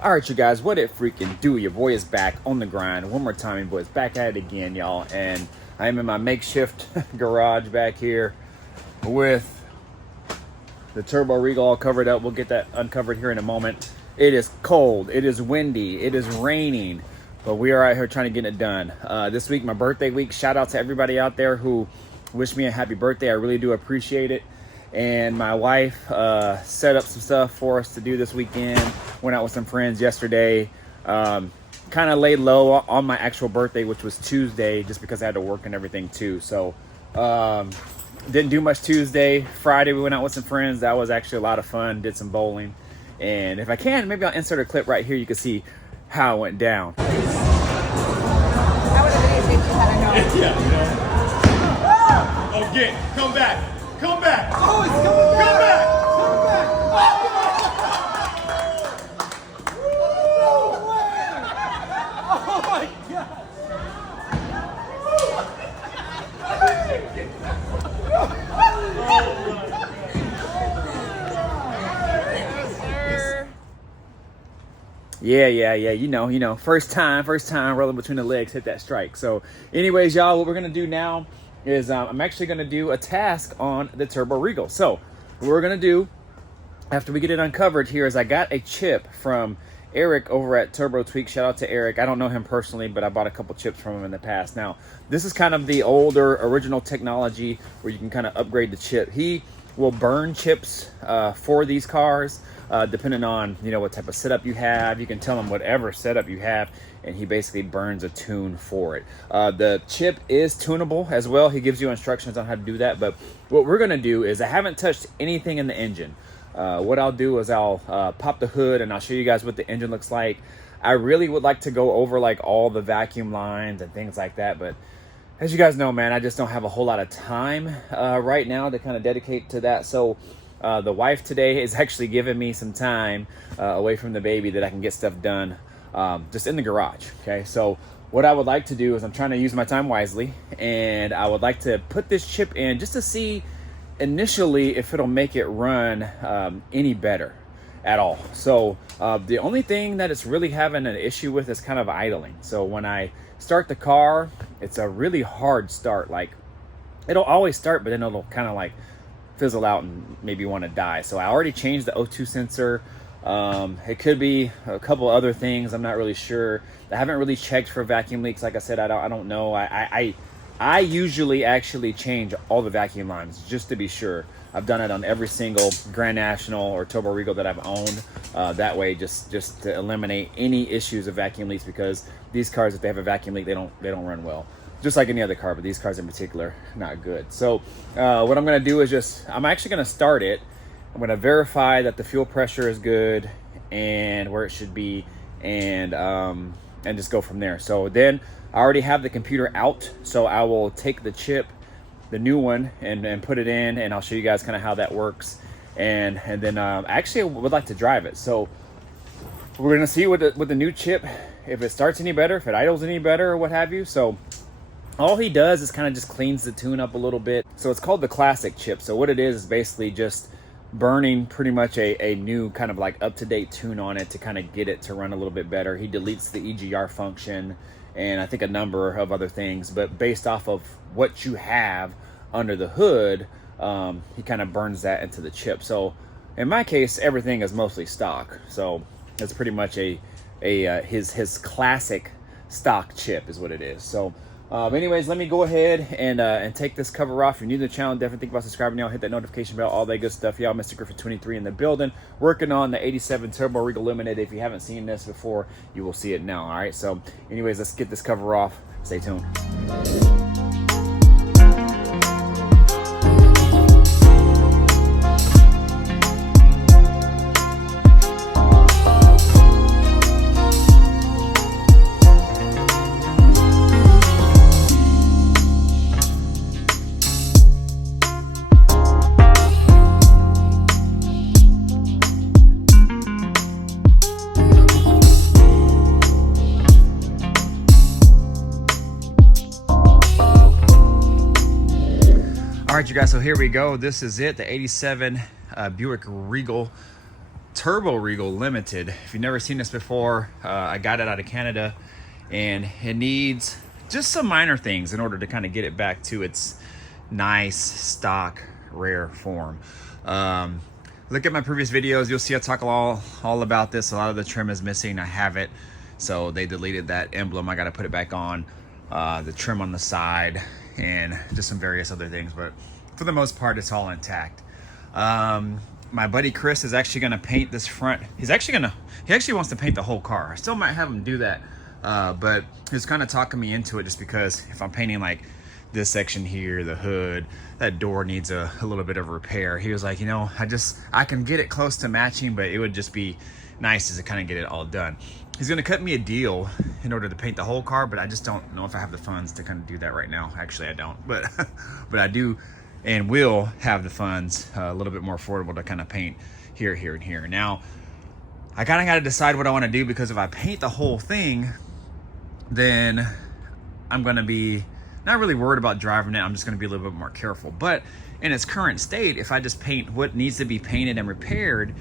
All right, you guys, what it freaking do? Your boy is back on the grind. One more time, your boy is back at it again, y'all. And I am in my makeshift garage back here with the Turbo Regal all covered up. We'll get that uncovered here in a moment. It is cold, it is windy, it is raining, but we are out here trying to get it done. This week, my birthday week. Shout out to everybody out there who wished me a happy birthday. I really do appreciate it. And my wife set up some stuff for us to do this weekend. Went out with some friends yesterday. Kind of laid low on my actual birthday, which was Tuesday, just because I had to work and everything too. So didn't do much Tuesday. Friday we went out with some friends. That was actually a lot of fun. Did some bowling. And if I can, maybe I'll insert a clip right here. You can see how it went down. I would have videotaped you had I known. Yeah, you know. Oh, get, come back. Come back! Oh, it's coming back! Come back! Come back! Oh, no way! Oh my God! Yeah. You know. First time rolling between the legs, hit that strike. So, anyways, y'all, what we're gonna do now is I'm actually going to do a task on the Turbo Regal. So what we're going to do after we get it uncovered here is I got a chip from Eric over at Turbo Tweak. Shout out to Eric. I don't know him personally, but I bought a couple chips from him in the past. Now, this is kind of the older original technology where you can kind of upgrade the chip. He will burn chips for these cars depending on, you know, what type of setup you have. You can tell him whatever setup you have, and he basically burns a tune for it. The chip is tunable as well. He gives you instructions on how to do that. But what we're going to do is I haven't touched anything in the engine. What I'll do is I'll pop the hood and I'll show you guys what the engine looks like. I really would like to go over like all the vacuum lines and things like that, but as you guys know, man, I just don't have a whole lot of time right now to kind of dedicate to that. So the wife today is actually giving me some time away from the baby that I can get stuff done just in the garage. Okay, so what I would like to do is I'm trying to use my time wisely, and I would like to put this chip in just to see initially if it'll make it run any better at all. So the only thing that it's really having an issue with is kind of idling. So when I start the car, it's a really hard start. Like, it'll always start, but then it'll kind of like fizzle out and maybe want to die. So I already changed the O2 sensor. It could be a couple other things, I'm not really sure. I haven't really checked for vacuum leaks. Like I said, I don't know. I usually actually change all the vacuum lines just to be sure. I've done it on every single Grand National or Turbo Regal that I've owned. That way, just to eliminate any issues of vacuum leaks, because these cars, if they have a vacuum leak, they don't run well. Just like any other car, but these cars in particular, not good. So what I'm gonna do is I'm actually gonna start it. I'm gonna verify that the fuel pressure is good and where it should be, and just go from there. So then I already have the computer out, so I will take the chip, the new one, and put it in, and I'll show you guys kind of how that works. And then actually I would like to drive it. So we're gonna see with the new chip if it starts any better, if it idles any better, or what have you. So all he does is kind of just cleans the tune up a little bit. So it's called the classic chip. So what it is basically just burning pretty much a new kind of like up-to-date tune on it to kind of get it to run a little bit better. He deletes the EGR function and I think a number of other things, but based off of what you have under the hood, he kind of burns that into the chip. So in my case, everything is mostly stock. So it's pretty much his classic stock chip is what it is. So anyways, let me go ahead and take this cover off. If you're new to the channel, definitely think about subscribing. Y'all hit that notification bell, all that good stuff. Y'all, Mr. Griffin 23 in the building, working on the 87 Turbo Regal Limited. If you haven't seen this before, you will see it now. All right, so anyways, let's get this cover off. Stay tuned. All right, you guys, so here we go. This is it, the 87 Buick Regal Turbo Regal Limited. If you've never seen this before, I got it out of Canada, and it needs just some minor things in order to kind of get it back to its nice, stock, rare form. Look at my previous videos. You'll see I talk all about this. A lot of the trim is missing. I have it. So they deleted that emblem. I got to put it back on. The trim on the side and just some various other things. But for the most part, it's all intact. My buddy Chris is actually going to paint this front. He actually wants to paint the whole car. I still might have him do that. But he was kind of talking me into it just because if I'm painting like this section here, the hood, that door needs a little bit of repair. He was like, you know, I can get it close to matching, but it would just be nice to kind of get it all done. He's gonna cut me a deal in order to paint the whole car, but I just don't know if I have the funds to kind of do that right now. Actually, I don't, but but I do and will have the funds a little bit more affordable to kind of paint here, here, and here. Now, I kind of got to decide what I want to do, because if I paint the whole thing, then I'm gonna be not really worried about driving it. I'm just going to be a little bit more careful. But in its current state, if I just paint what needs to be painted and repaired,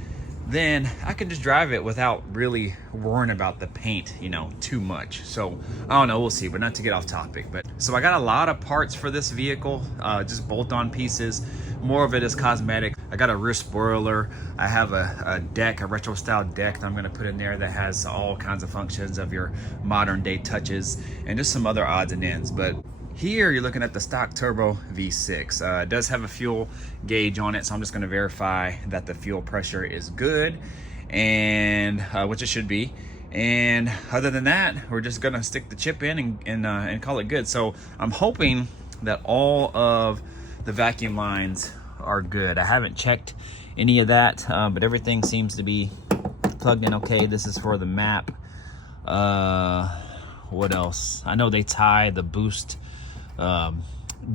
then I can just drive it without really worrying about the paint, you know, too much. So I don't know, we'll see, but not to get off topic. But so I got a lot of parts for this vehicle, just bolt-on pieces. More of it is cosmetic. I got a rear spoiler. I have a deck, a retro style deck that I'm gonna put in there that has all kinds of functions of your modern day touches and just some other odds and ends. But here you're looking at the stock turbo V6. It does have a fuel gauge on it, so I'm just going to verify that the fuel pressure is good, and which it should be. And other than that, we're just going to stick the chip in and call it good. So I'm hoping that all of the vacuum lines are good. I haven't checked any of that, but everything seems to be plugged in okay. This is for the map. What else? I know they tie the boost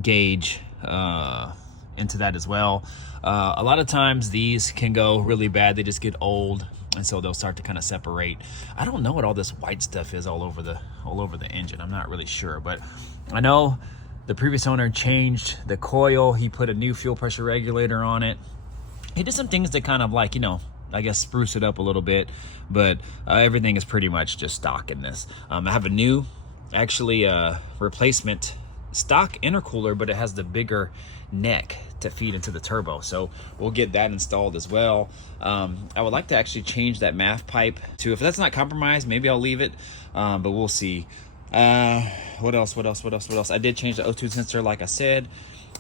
gauge into that as well. A lot of times these can go really bad. They just get old, and so they'll start to kind of separate. I don't know what all this white stuff is all over the engine. I'm not really sure, but I know the previous owner changed the coil. He put a new fuel pressure regulator on it. He did some things to kind of, like, you know, I guess spruce it up a little bit, but everything is pretty much just stock in this. I have a new, actually, replacement stock intercooler, but it has the bigger neck to feed into the turbo, so we'll get that installed as well. I would like to actually change that MAF pipe too. If that's not compromised, maybe I'll leave it, but we'll see. What else? I did change the O2 sensor, like I said.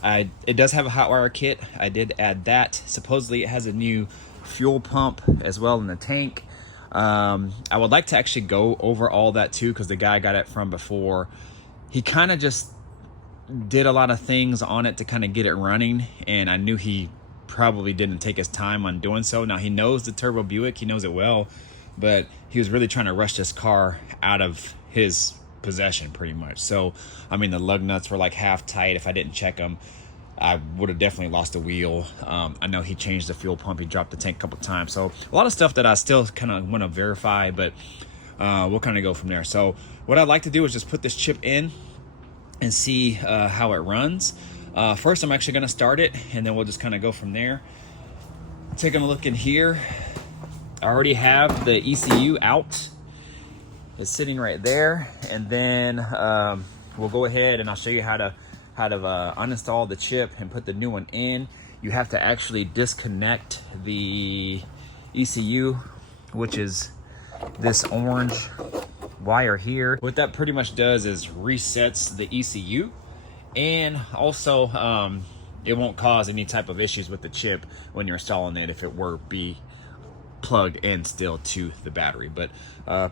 It does have a hot wire kit. I did add that. Supposedly it has a new fuel pump as well in the tank. I would like to actually go over all that too, because the guy I got it from before, he kind of just did a lot of things on it to kind of get it running, and I knew he probably didn't take his time on doing so. Now, he knows the Turbo Buick, he knows it well, but he was really trying to rush this car out of his possession pretty much. So I mean, the lug nuts were like half tight. If I didn't check them, I would have definitely lost a wheel. I know he changed the fuel pump, he dropped the tank a couple times, so a lot of stuff that I still kind of want to verify, but we'll kind of go from there. So what I'd like to do is just put this chip in and see how it runs. First, I'm actually going to start it, and then we'll just kind of go from there. Taking a look in here, I already have the ECU out. It's sitting right there, and then we'll go ahead and I'll show you how to uninstall the chip and put the new one in. You have to actually disconnect the ECU, which is this orange wire here. What that pretty much does is resets the ECU, and also it won't cause any type of issues with the chip when you're installing it if it were be plugged in still to the battery. But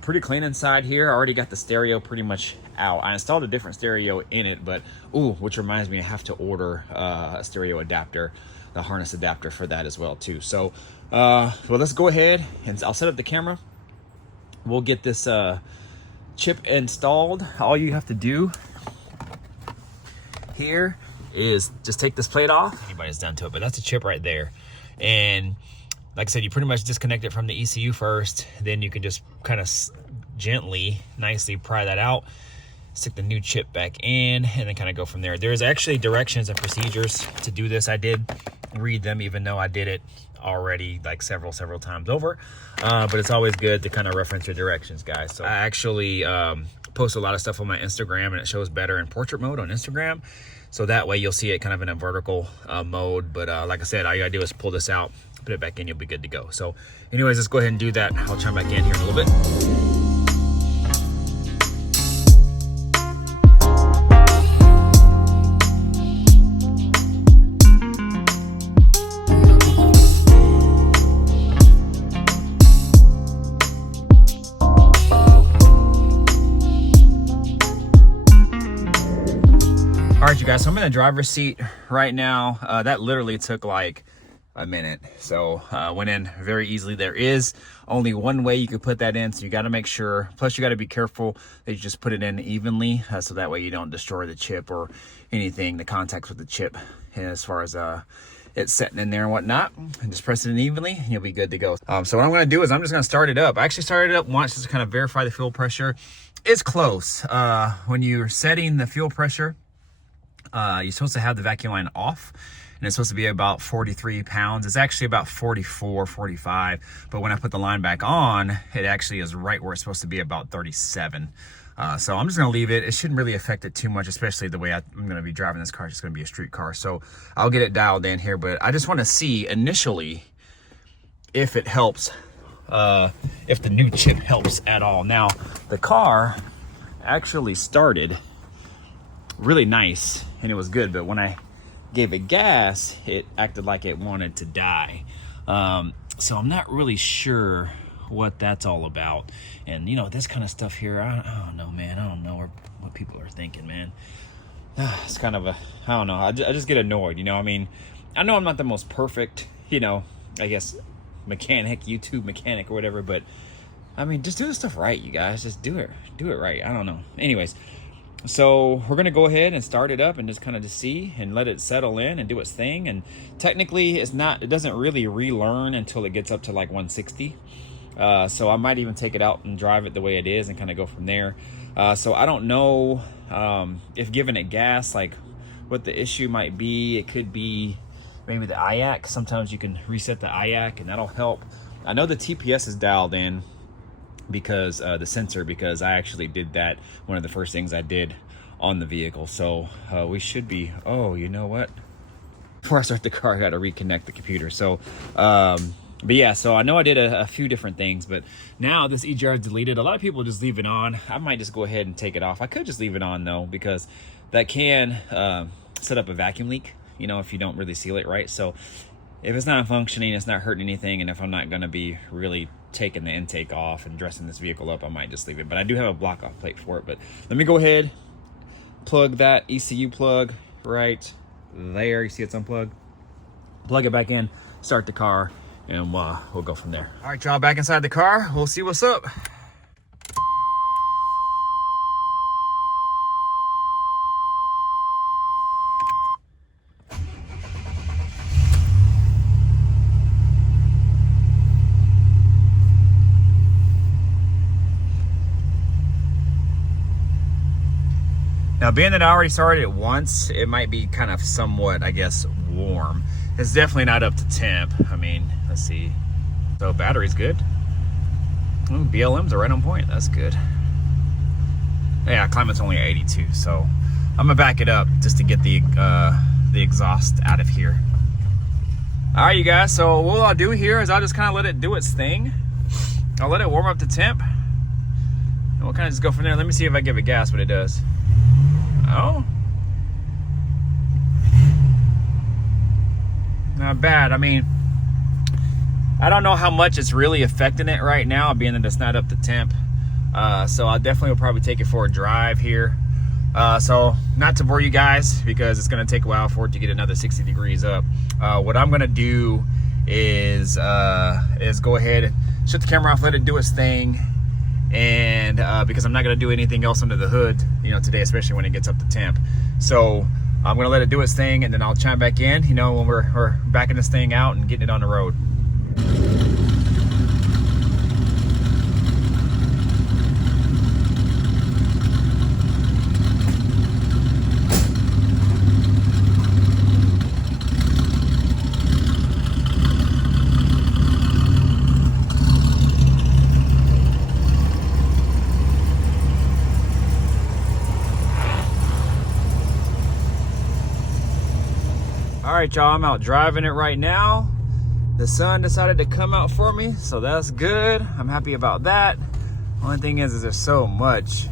pretty clean inside here. I already got the stereo pretty much out. I installed a different stereo in it, but which reminds me, I have to order a stereo adapter, the harness adapter for that as well too. So well, let's go ahead and I'll set up the camera. We'll get this chip installed. All you have to do here is just take this plate off. Anybody's done to it, but that's a chip right there. And like I said, you pretty much disconnect it from the ECU first, then you can just kind of gently, nicely pry that out, stick the new chip back in, and then kind of go from there. There's actually directions and procedures to do this. I did read them, even though I did it already like several times over. But it's always good to kind of reference your directions, guys. So I actually post a lot of stuff on my Instagram, and it shows better in portrait mode on Instagram. So that way you'll see it kind of in a vertical mode. But like I said, all you gotta do is pull this out, put it back in, you'll be good to go. So anyways, let's go ahead and do that. I'll chime back in here in a little bit. All right, you guys, so I'm in the driver's seat right now. That literally took like a minute. So went in very easily. There is only one way you could put that in, so you got to make sure. Plus, you got to be careful that you just put it in evenly, so that way you don't destroy the chip or anything, the contacts with the chip, as far as it's setting in there and whatnot. And just press it in evenly, and you'll be good to go. So what I'm going to do is I'm just going to start it up. I actually started it up once just to kind of verify the fuel pressure. It's close. When you're setting the fuel pressure, you're supposed to have the vacuum line off, and it's supposed to be about 43 pounds. It's actually about 44, 45. But when I put the line back on, it actually is right where it's supposed to be, about 37. So I'm just gonna leave it. It shouldn't really affect it too much, especially the way I'm gonna be driving this car. It's just gonna be a street car. So I'll get it dialed in here, but I just wanna see initially if it helps, if the new chip helps at all. Now, the car actually started really nice and it was good, but when I gave it gas, it acted like it wanted to die. So I'm not really sure what that's all about. And you know, this kind of stuff here, I don't know, man. I don't know what people are thinking, man. It's kind of a, I don't know. I just get annoyed, you know. I mean, I know I'm not the most perfect, you know, I guess mechanic, YouTube mechanic or whatever, but I mean, just do the stuff right, you guys. Just do it right. I don't know. Anyways, so we're gonna go ahead and start it up and just kind of see and let it settle in and do its thing. And technically it doesn't really relearn until it gets up to like 160. So I might even take it out and drive it the way it is and kind of go from there. So I don't know if giving it gas, like what the issue might be. It could be maybe the IAC. Sometimes you can reset the IAC and that'll help. I know the TPS is dialed in because the sensor, because I actually did that, one of the first things I did on the vehicle. So we should be, oh, you know what, before I start the car, I got to reconnect the computer. So but yeah, so I know I did a few different things, but now this EGR is deleted. A lot of people just leave it on. I might just go ahead and take it off. I could just leave it on though, because that can set up a vacuum leak, you know, if you don't really seal it right. So if it's not functioning, it's not hurting anything, and if I'm not going to be really taking the intake off and dressing this vehicle up, I might just leave it. But I do have a block off plate for it. But let me go ahead, plug that ECU plug right there. You see it's unplugged. Plug it back in, start the car, and we'll go from there. All right, y'all, back inside the car. We'll see what's up. Now, being that I already started it once, it might be kind of somewhat, I guess, warm. It's definitely not up to temp. I mean, let's see. So battery's good. Ooh, BLMs are right on point. That's good. Yeah, climate's only at 82, so I'm gonna back it up just to get the exhaust out of here. All right, you guys, so what I'll do here is I'll just kind of let it do its thing. I'll let it warm up to temp, and we'll kind of just go from there. Let me see if I give it gas, what it does. Oh, not bad. I mean, I don't know how much it's really affecting it right now, being that it's not up to temp. So I definitely will probably take it for a drive here. So not to bore you guys, because it's going to take a while for it to get another 60 degrees up. What I'm going to do is go ahead and shut the camera off, let it do its thing. And because I'm not going to do anything else under the hood, you know, today, especially when it gets up to temp. So I'm going to let it do its thing, and then I'll chime back in, you know, when we're backing this thing out and getting it on the road. right, y'all, I'm out driving it right now. The sun decided to come out for me, so that's good. I'm happy about that. Only thing is there's so much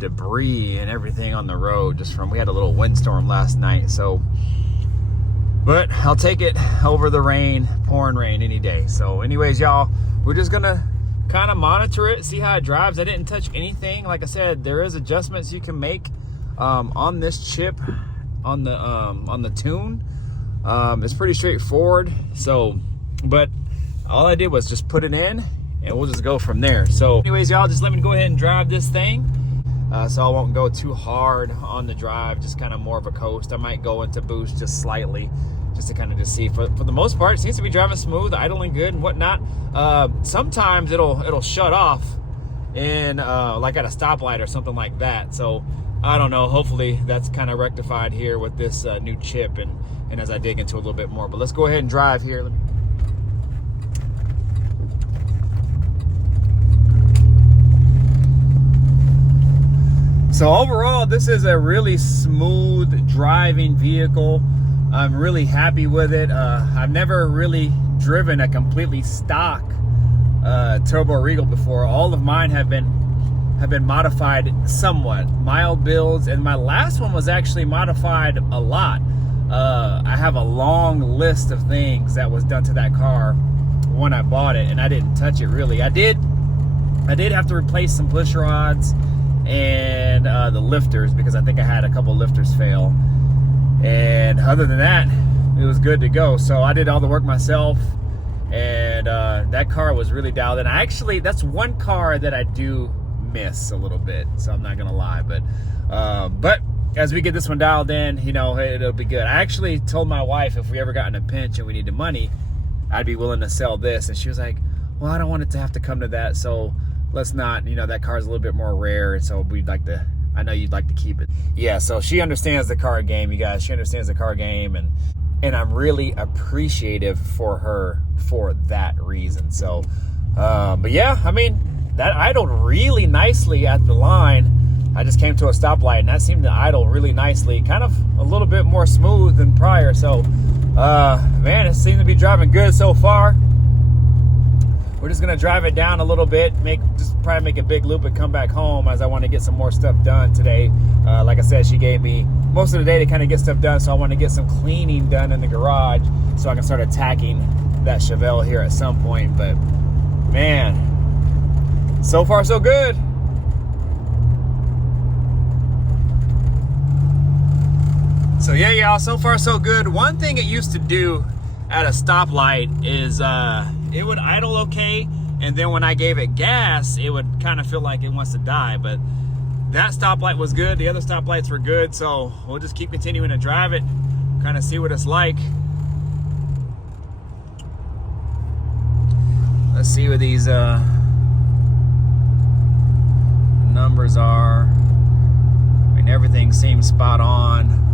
debris and everything on the road just from, we had a little windstorm last night, so, but I'll take it over the rain, pouring rain any day. So anyways, y'all, we're just gonna kind of monitor it, see how it drives. I didn't touch anything. Like I said, there is adjustments you can make on this chip, on the tune. It's pretty straightforward. So, but all I did was just put it in and we'll just go from there. So anyways, y'all, just let me go ahead and drive this thing. So I won't go too hard on the drive, just kind of more of a coast. I might go into boost just slightly, just to kind of just see. For the most part, it seems to be driving smooth, idling good and whatnot. Sometimes it'll shut off in like at a stoplight or something like that. So I don't know, hopefully that's kind of rectified here with this new chip and as I dig into it a little bit more. But let's go ahead and drive here. So overall, this is a really smooth driving vehicle. I'm really happy with it. I've never really driven a completely stock Turbo Regal before. All of mine have been modified somewhat, mild builds, and my last one was actually modified a lot. I have a long list of things that was done to that car when I bought it, and I didn't touch it really. I did have to replace some push rods and the lifters, because I think I had a couple lifters fail, and other than that it was good to go. So I did all the work myself, and that car was really dialed in. That's one car that I do miss a little bit, so I'm not gonna lie, but as we get this one dialed in, you know, it'll be good. I actually told my wife if we ever got in a pinch and we needed money, I'd be willing to sell this, and she was like, well, I don't want it to have to come to that, so let's not, you know, that car's a little bit more rare, and so we'd like to, I know you'd like to keep it. Yeah, so she understands the car game, you guys. She understands the car game, and I'm really appreciative for her for that reason. So, but yeah, I mean, that idled really nicely at the line. I just came to a stoplight, and that seemed to idle really nicely, kind of a little bit more smooth than prior. So, man, it seemed to be driving good so far. We're just gonna drive it down a little bit, probably make a big loop and come back home, as I want to get some more stuff done today. Like I said, she gave me most of the day to kind of get stuff done, so I want to get some cleaning done in the garage so I can start attacking that Chevelle here at some point. But man, so far so good. So yeah, y'all, so far so good. One thing it used to do at a stoplight is it would idle okay, and then when I gave it gas, it would kind of feel like it wants to die. But that stoplight was good, the other stoplights were good, so we'll just keep continuing to drive it, kind of see what it's like. Let's see what these numbers are. I mean, everything seems spot on.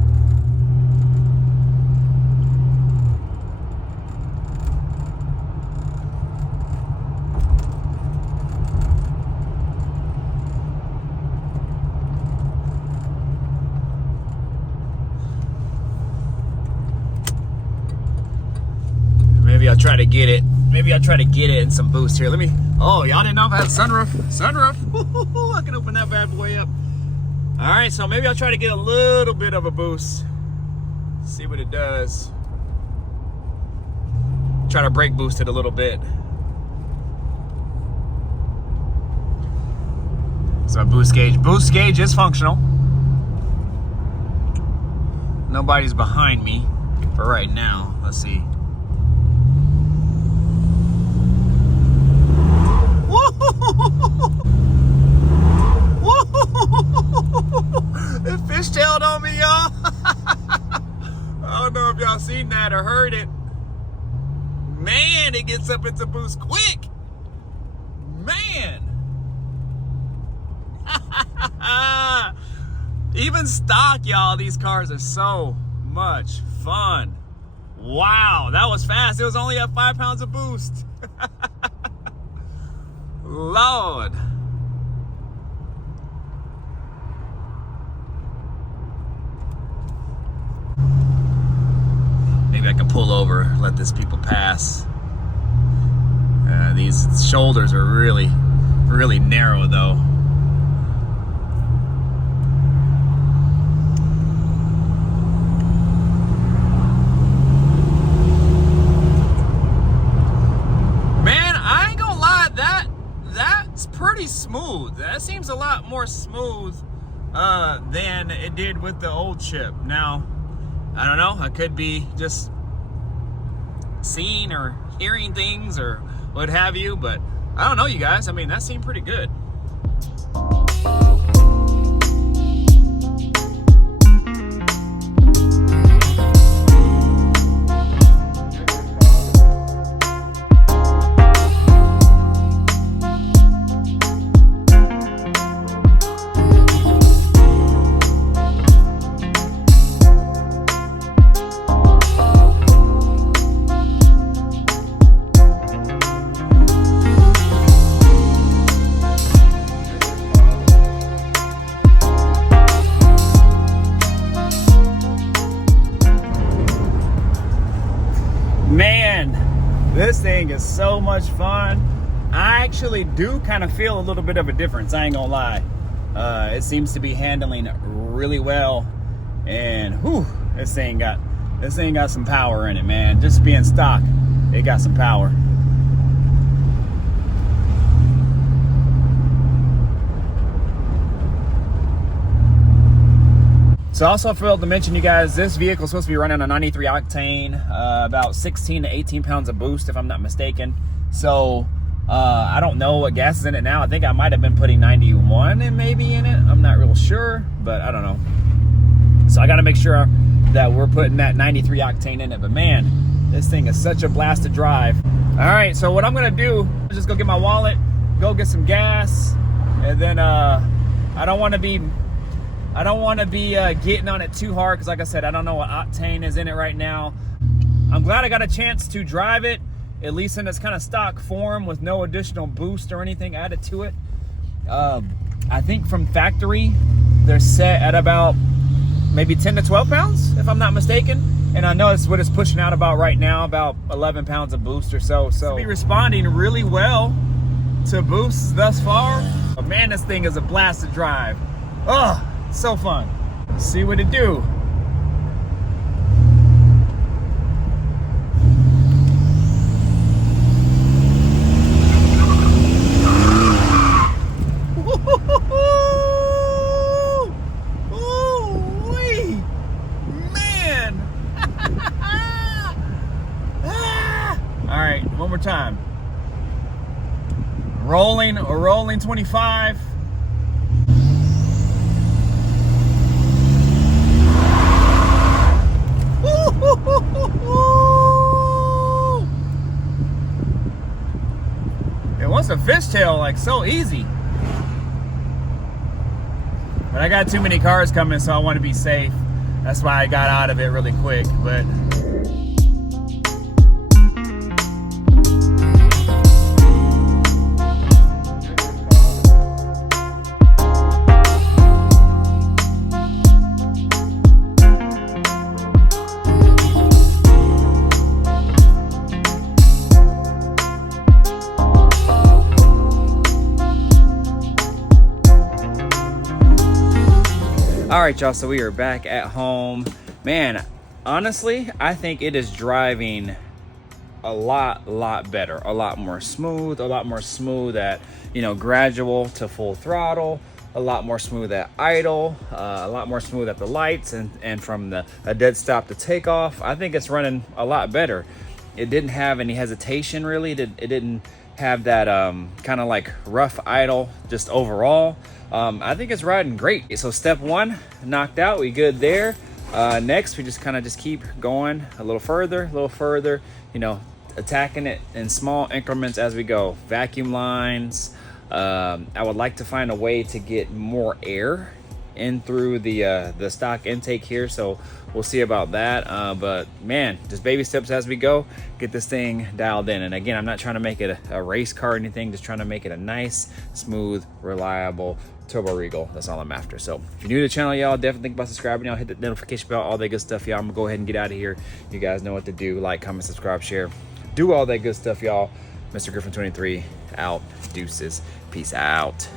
Maybe I'll try to get it. Maybe I'll try to get it in some boost here. Let me. Oh, y'all didn't know if I had sunroof. Sunroof. I can open that bad boy up. All right, so maybe I'll try to get a little bit of a boost. See what it does. Try to brake boost it a little bit. So my boost gauge is functional. Nobody's behind me for right now. Let's see. It fishtailed on me, y'all. I don't know if y'all seen that or heard it. Man, it gets up into boost quick. Man. Even stock, y'all, these cars are so much fun. Wow, that was fast. It was only at 5 pounds of boost. Lord. pull over, let this people pass. These shoulders are really, really narrow though. Man, I ain't gonna lie, that's pretty smooth. That seems a lot more smooth than it did with the old chip. Now, I don't know, I could be just seeing or hearing things or what have you, but I don't know, you guys. I mean, that seemed pretty good. Man, this thing is so much fun. I actually do kind of feel a little bit of a difference, I ain't gonna lie. It seems to be handling really well, and whew, this thing got some power in it, man. Just being stock, it got some power. So I also failed to mention, you guys, this vehicle is supposed to be running a 93 octane, about 16 to 18 pounds of boost, if I'm not mistaken. So I don't know what gas is in it now. I think I might have been putting 91 and maybe in it. I'm not real sure, but I don't know. So I got to make sure that we're putting that 93 octane in it. But man, this thing is such a blast to drive. All right, so what I'm gonna do is just go get my wallet, go get some gas, and then I don't want to be getting on it too hard, because like I said, I don't know what octane is in it right now. I'm glad I got a chance to drive it, at least in its kind of stock form with no additional boost or anything added to it. I think from factory, they're set at about maybe 10 to 12 pounds, if I'm not mistaken. And I know it's what it's pushing out about right now, about 11 pounds of boost or so. So be responding really well to boosts thus far. But man, this thing is a blast to drive. Oh, so fun. Let's see what it do. Ooh-wee. Man. All right, one more time. Rolling 25. It wants a fishtail like so easy. But I got too many cars coming, so I want to be safe. That's why I got out of it really quick. But all right, y'all, so we are back at home. Man, honestly, I think it is driving a lot better, a lot more smooth at, you know, gradual to full throttle, a lot more smooth at idle, a lot more smooth at the lights, and from a dead stop to takeoff. I think it's running a lot better. It didn't have any hesitation, really. It didn't have that kind of like rough idle just overall. I think it's riding great. So step one knocked out, we good there. Next, we just keep going a little further, you know, attacking it in small increments as we go. Vacuum lines. I would like to find a way to get more air in through the stock intake here, so we'll see about that. But man, just baby steps as we go, get this thing dialed in. And again, I'm not trying to make it a race car or anything, just trying to make it a nice, smooth, reliable Turbo Regal. That's all I'm after. So if you're new to the channel, y'all, definitely think about subscribing. Y'all hit the notification bell, all that good stuff, y'all. I'm gonna go ahead and get out of here. You guys know what to do. Like, comment, subscribe, share. Do all that good stuff, y'all. Mr. Griffin 23 out. Deuces. Peace out.